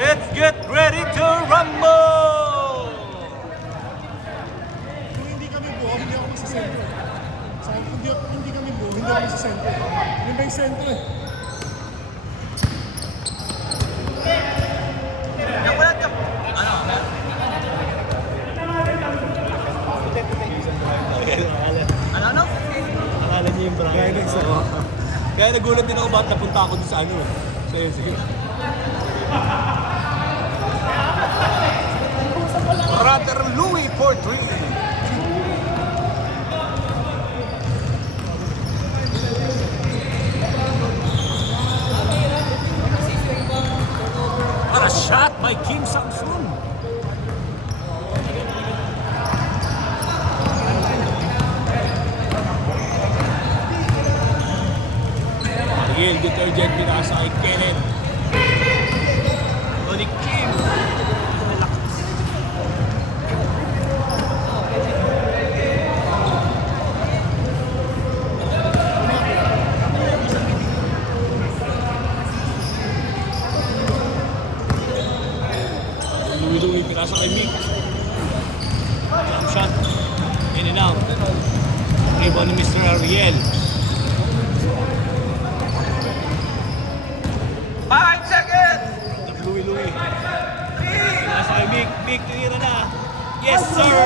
Let's get ready to rumble! Kung hindi kami buo, hindi ako masasentro. Sa hindi kami buo, hindi ako masasentro. Yun ba yung sentro eh? Ano? Akala niyo yung Brian. Guidance ako. Kaya nagulat din ako bakit napunta ako dun sa ano. Sige. Brother Louie for 3. What a shot by Kim Samsun. Ariel detergent binasa kay Kenneth. Tony Kim. Louie binasa kay Mick. Jump shot. In and out. Rebound ni Mr. Ariel. 5 seconds! Louie. Nasa kay Mick. Mick, tinira na. Yes, sir!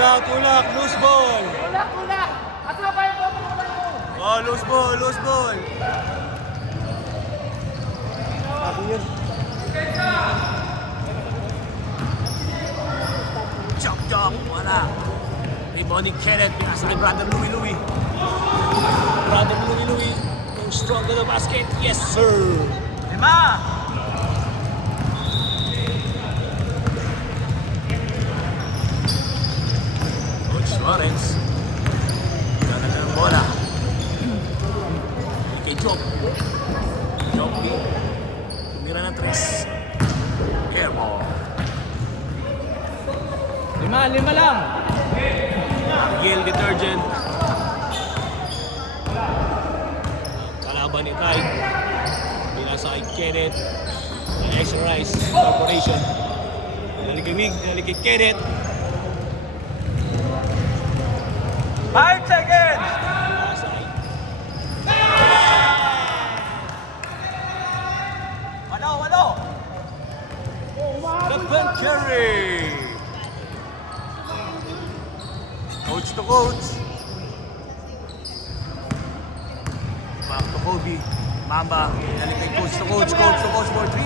Tulak. Loose ball. Kulak! Asa ba yung kulak mo? Oh, loose ball. Ako yun. Jump, wala. Rebound ni Kenneth, pinasa kay Brother Louie. Brother Louie, going strong to the basket. Yes, sir! 5! Coach Suarez. Gana na ng bola. Kay Job. Job B. Tumira ng 3. Air ball. 5 lang. Ariel detergent. Kalaban ni Ty. Binasa kay Kenneth. Extra Rice Corporation. Nalik kay Mig. Nalik kay Kenneth. 5 seconds! Binasa kay Walo! Stephen Curry! Coach to coach. Back to Kobe. Mamba. Dali kay coach to coach for 3.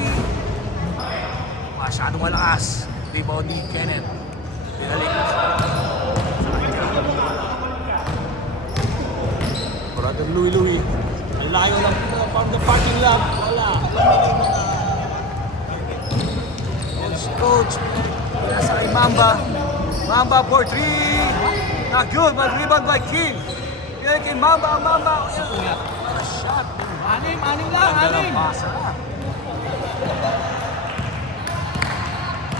Masyadong malakas. Rebound ni Kenneth. Dinalik. Brother Louie. Ang layo lang from the parking lot. Wala. Coach. Nasa kay Mamba. Mamba for 3. Not good, but rebound by King. Yan kay Mamba. What a shot. 6 lang, Ganda ng pasa.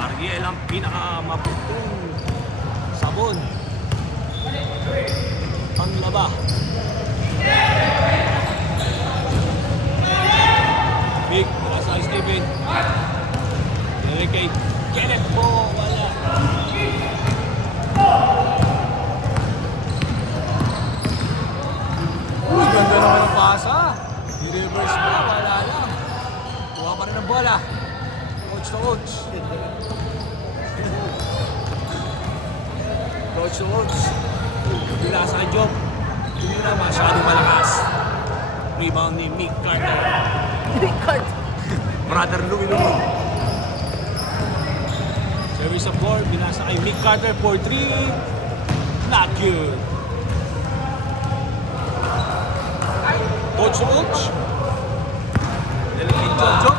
Ariel ang pinakamaputong sabon. Panglaba. Big, nasa kay Steven. Yan kay Kenneth po. Wala. Uy, ganda naman ang pasa. I-reverse pa, wala lang. Kuha pa rin ang bola. Coach to coach. Binasa kay Job. Hindi na masyadong malakas. Rebound ni Mick Carter. Brother Louie. Service of 4, binasa kay Mick Carter for 3. Not good. Coach to coach. Dali kay Job.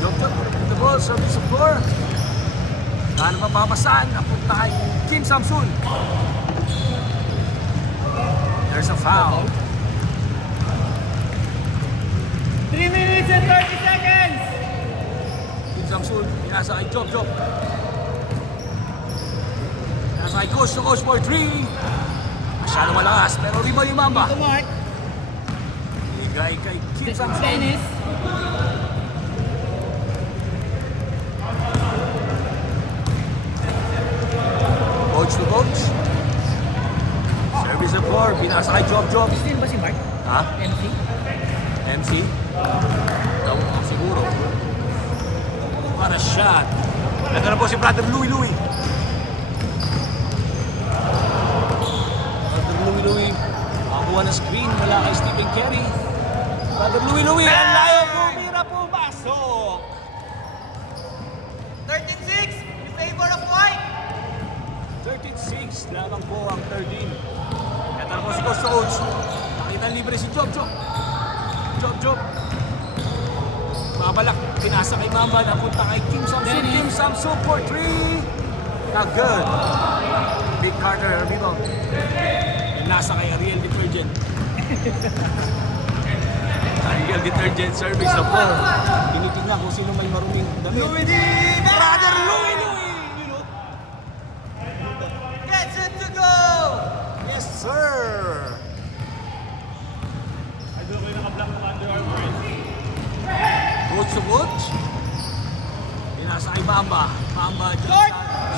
Job, the ball, service of 4. Saan mapapasan? Napunta kay Kim Samsun. There's a foul. 30 seconds! Kim Samsun, pinasa kay Job. Pinasa kay Coach for 3. Masyado malakas, pero rebound yung Mamba. Dito, Mark. Bigay kay Kim Samsun. Dennis. Coach to coach. Service of 4, pinasa kay Job. Still ba si Mark? Ha? MC? MC? Daw, siguro. Para shot. Ito na po si Brother Louie. Brother Louie. Makakuha na screen mula kay Stephen Curry. Brother Louie. Ang layo bumira, pumasok. 13-6 in favor of White. 13-6 lamang po ang 13. Ito na po si Coach. Nakita libre si Job. Job. Mabalak, pinasa kay Mamba, napunta kay Kim Samsun. Kim Samsun for 3. Not good. Big Carter, rebound. Nasa kay Ariel Detergent. Ariel Detergent service na 4. Tinitignan kung sino may maruming damit. Brother Louie! You know? Get set to go! Yes, sir! Coach to coach. Pinasa kay Mamba.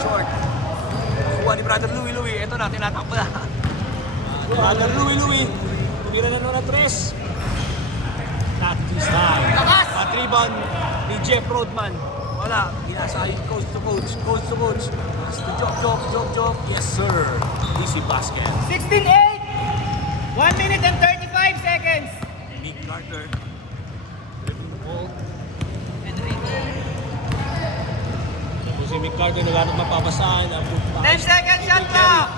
Short. Kuha ni Brother Louie. Ito na, tinatakbo na. Brother Louie. Tumira na naman na 3. Not this time. At rebound ni Jeff Rodman. Wala. Pinasa kay coach to coach. Pass to Job. Yes, sir. Easy basket. 16-8! 1 minute and 35 seconds. Nick Carter. Dribbling the ball. Tapos si Mick Carter naghanap mapapasahan. 10 seconds shot clock!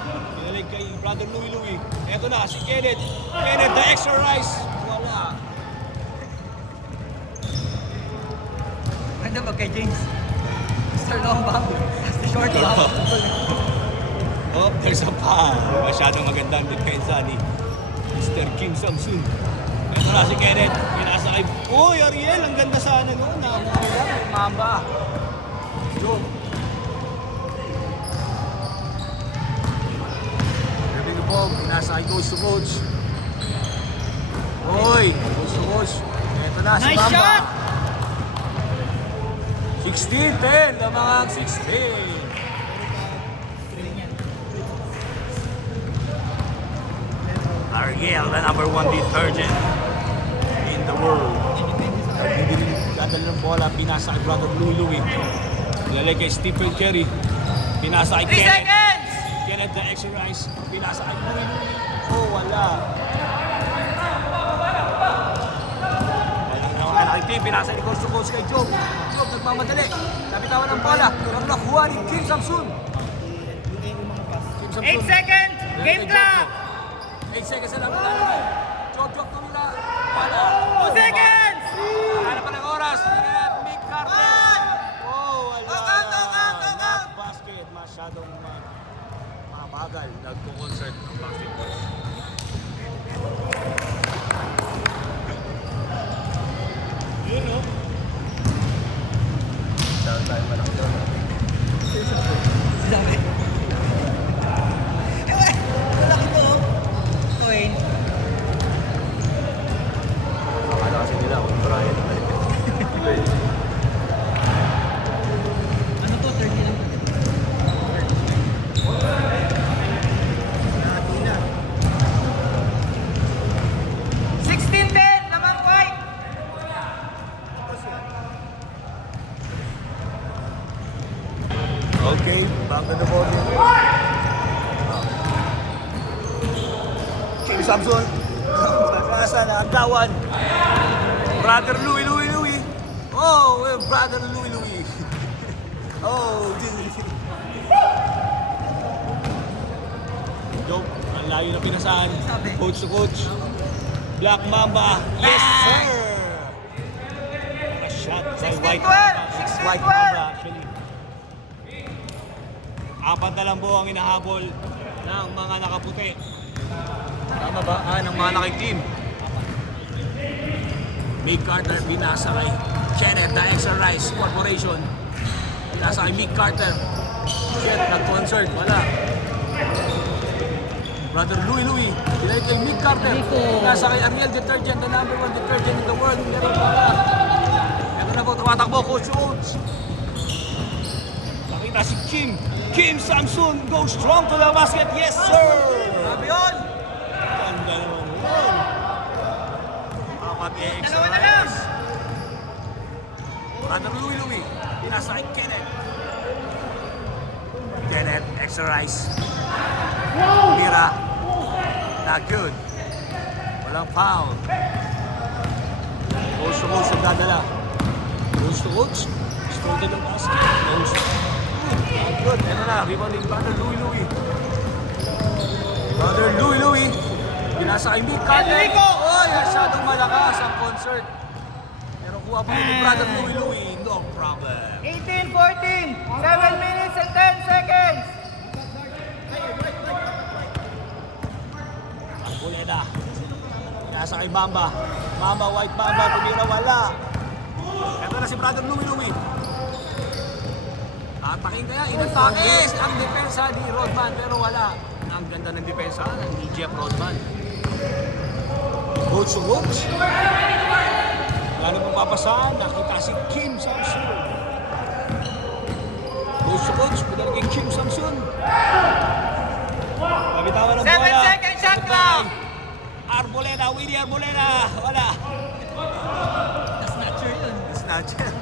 Pinalig kay Brother Louie. Eto na, si Kenneth. Kenneth, the extra rise. Wala. Ganda ba kay James? Mr. Long ba? Short lang. Oh, there's a foul. Masyadong magandang depensa ni Mr. Kim Samsun. Ito na si Kenneth. Pinasa kay... Uy, Ariel, ang ganda sana noon. Nakamuha lang, Mamba. Job. Dribbling the ball. Pinasa kay coach to coach. Uy, coach to coach. Ito na si Nice Mamba. shot! 16-10. Lamang 16. Ariel, the number 1 detergent in the world. Dadal ng bola, pinasa kay Brother Louie. Nilalagay kay Stephen Curry. Pinasa kay 3 Kenneth. seconds! Kenneth the extra rise. Pinasa kay Louie. Oh, wala. Kay team, pinasa ni coach to coach kay Job. Job, nagmamadali. Nabitawan ng bola. Pero nakuha ni Kim Samsun. 8 seconds! Game clock! 8 seconds na lang. Job tumila. Wala. 2 seconds! Hanap pa ng oras. Mick Carter. Oh, wala. Not basket. Masyadong mabagal. Nagko-concert ng basketball. Yun, no? Saan tayo malaki doon? Sabi. Malaki to. Okay. Akala kasi nila kung Brian. Ano to? 30 lang. Nakati na. 16-10! Lamang White! Okay, back to the ball. Kim Samsun. Pagkasa na agawan. Brother Louie. Oh, Brother Louie. Oh, Job, ang layo na pinasahan. Sabi. Coach to coach. Black Mamba. Yes, sir! A shot by 16-12. White Mamba. White Mamba, actually. 4 na lang po ang inahabol ng mga nakaputi. Tama ba? Ng mga nakitim. Mick Carter, binasa kay Kenneth, the Extra Rice Corporation. Binasa kay Mick Carter. Shit, nag-concert, wala. Brother Louie, binalik kay Mick Carter. Binasa kay Ariel Detergent, the number 1 detergent in the world. Meron wala. Ito na po, tumatakbo, Coach Oates. Nakita si Kim Samson goes strong to the basket. Yes, sir! Sabi yun! Ganda naman yun. Makapag-extra Dalawa na lang. rice. Brother Louie, binasa kay Kenneth. Kenneth, extra rice. Mira. Not good. Walang foul. Coach to coach ang dadala. Coach to coach. Started ang basket. Coach. Not good. Ito na. Rebounding Brother Louie. Brother Louie. Binasa kay Mick Carter. Enrico! Oy, masyadong malakas ang concert. Pero kuha pa rin Brother Louie. No problem. 18-14. 7 minutes and 10 seconds. Buleda. Nasa kay Bamba. White Bamba, tumira wala. Ito na si Brother Louie. Atakin kaya, inatakis ang depensa ni Rodman, pero wala. Ang ganda ng depensa ni Jeff Rodman. Coach to coach. Wala na pong papasahan, nakita si Kim Samson. Coach to coach, pinag kay Kim Samson. Pabitawan ng 7 bola. seconds shot clock. Willie Arboleda, wala. Snatcher yun. Snatcher.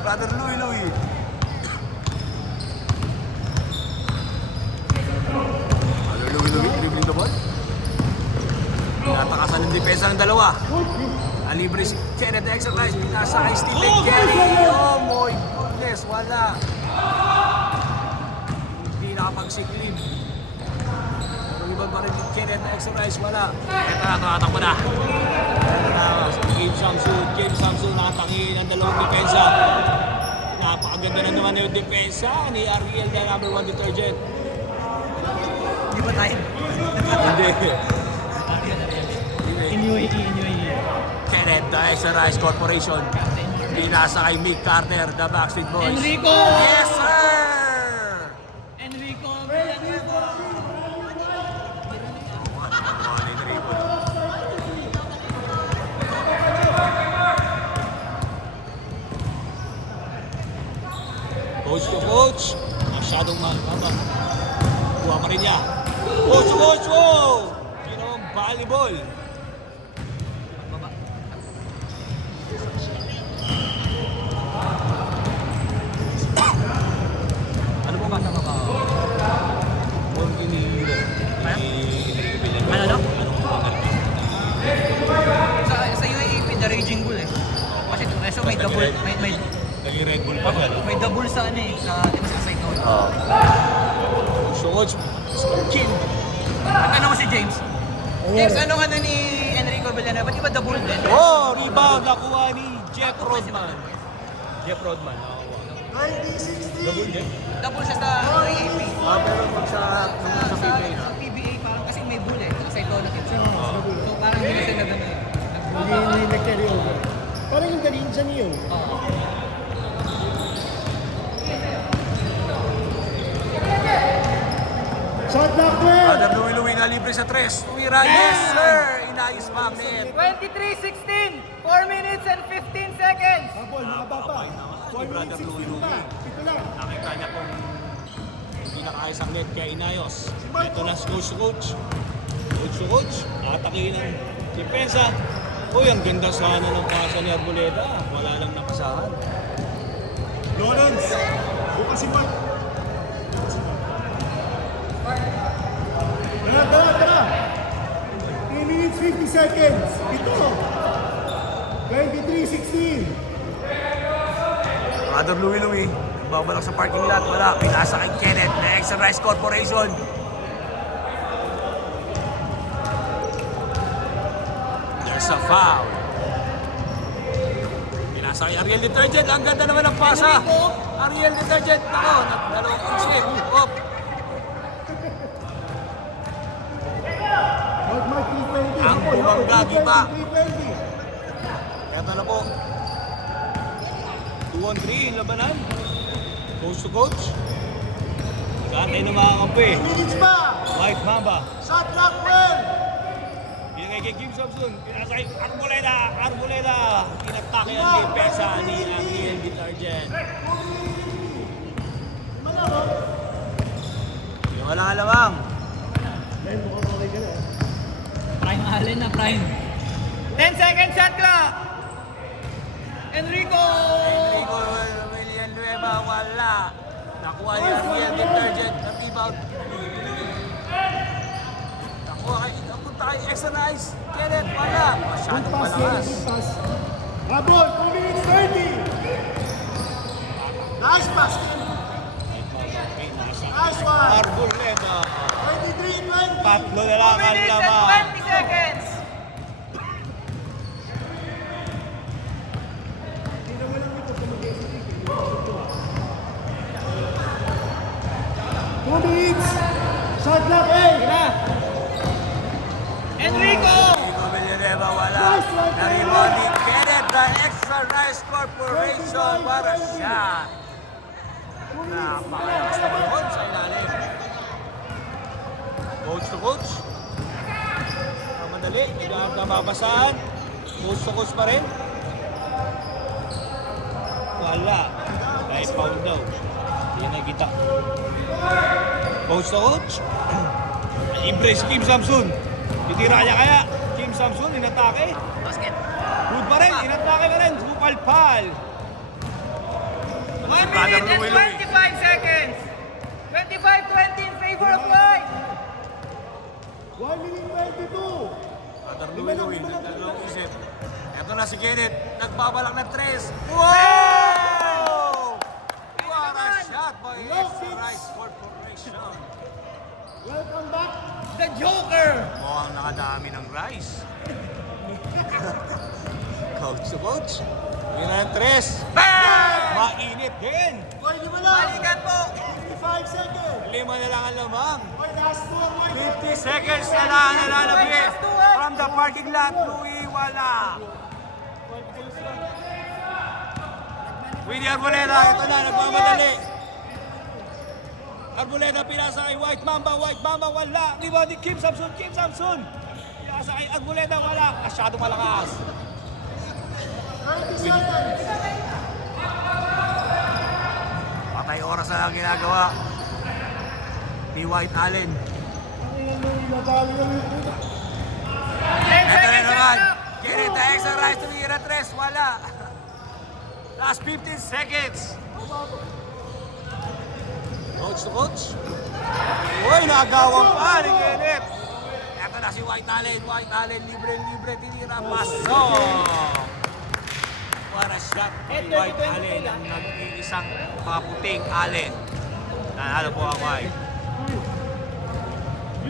Brother Louie. Brother Louie, dribbling the ball. Natakasan ng depensa ng dalawa. Alibre si Kenneth, exercise. Pinasa kay Stephen Kelly. Oh my goodness, wala. Hindi nakapagsiklib. Iba pa rin Kenneth, exercise, wala. Ito na, tumatakbo na. Ito na, Kim Samson nakatangin ang dalawang depensa. Napakaganda na naman yung depensa ni Ariel, the number 1 detergent. Di ba tayo? Hindi. Inuwi. Kenneth, the Extra Corporation. Binasa kay Mick Carter, the Backstreet Boys. Enrico! Yes, sir! Enrico! Coach to coach. Masyadong mahaba. Kuha pa rin niya. Coach to coach. Oh! Ginawang volleyball. Ano po ba? Tama ba? Ano? Sa UAAP, the Raging Bull eh. Kasi may double, may Naging Red Bull pa siya. may double sa ano eh, sa side note. Coach to coach. Kim. Ano mo si James? James, anong ano ni Enrico Villanueva? Ba't iba double din? Oh! Rebound nakuha ni Jeff Rodman. Jeff Rodman. Double din? Double siya sa UAAP. Pero pag sa PBA na. Sa PBA parang kasi may bull eh, sa ito na kita. So parang hindi na siya nagano eh. Hindi nag-carry over. Parang yung galing dyan yun. Shot clock, Brother Louie na libre sa 3. Tumira. Yes, sir! Inayos pa, man. 23-16, 4 minutes and 15 seconds. Habol, nakababa. 4 minutes, 16 pa. Pito lang. Nakita niya kung hindi nakayos ang net kaya inayos. Ito na si coach to coach. Coach to coach. Atakin ng depensa. Uy, ang ganda sana ng pasa ni Arboleda. Wala lang napasahan. Lawrence, bukas si Mark. Tara. 3 minutes, 50 seconds. Ito. 23-16. Brother Louie. Nagbabalak sa parking lot. Wala. Pinasa kay Kenneth. The Extra Rice Corporation. There's a foul. Pinasa kay Ariel Detergent. Ang ganda naman ng pasa. Ariel Detergent. Ako, naglalong slip. Op. Mark 320. Ang Habol, bumangga, 320, giba. 320. Eto na po. 2-on-3 labanan. Coach to coach. Nag-aantay ng mga kampi. Minutes pa! White Mamba. Shot clock well! Binigay kay Kim Samson. Pinasakay Arboleda. Inatake ang depensa ni Angel Detergent. Yung walang alawang. Men, mukhang okay ka na. Prime Allen na, prime. 10 seconds shot clock! Enrico! Enrico Villanueva, wala. Nakuha ni Angel Detergent. Na-rebound. Napunta kay extra nice. Kenneth, wala. Good Masyadong pass, malakas. good pass. Habol, 2 minutes 30! Nice pass! Nice one! Arboleda. 23-20! Tatlo na 2 lang ang minutes and laban. 20 seconds! Tingnan mo lang ito kung mag-execute. 2 minutes! Shot clock, hey! Enrico! Enrico Villanueva, wala. Na-rebound ni Kenneth, the Extra Rice Corporation. What a shot. Napakalakas na balon sa ilalim. Coach to coach. Madali, nababasaan. Coach to coach pa rin. Wala. Dahil foul daw. Hindi nakita. Coach to coach. Impress Kim Samson. Titira niya kaya. Kim Samson, inatake. Basket. Good pa rin, inatake pa rin. Bupal-pal. 1 minute and 25 seconds! 25-20 in favor of White! 1 minute 22! Brother Louie, nagdalawang isip. Eto na si Kenneth, nagbabalak ng tres. Wow! What a shot by Extra Rice Corporation. Welcome back! The Joker! Mukhang nakadami ng rice. Coach to coach. Yun na ng tres. Bang! Mainit din. Boy, di ba lang? Balikan po! 55 seconds! 5 na lang ang lamang. Boy, last two, boy! 50 seconds na lang ang nalalabit. From the parking lot, Louie, wala. Willie Arboleda, ito na, nagmamadali. Arboleda, pinasa kay White Mamba, wala. Rebound ni Kim Samson. Pinasa kay Arboleda, wala. Masyadong malakas. 30 seconds! Patay oras na lang ginagawa ni White Allen. Ang mo, natali na yung puta. 10 Ito na seconds naman. shot Get it, the extra rise to the tres, wala. Last 15 seconds. Coach to coach. Uy, nagawang pa ni Kenneth. Ito na si White Allen, libre, tinira, pasok. What a shot ni White Allen, ang nag-iisang maputing Allen. Nanalo po ang White.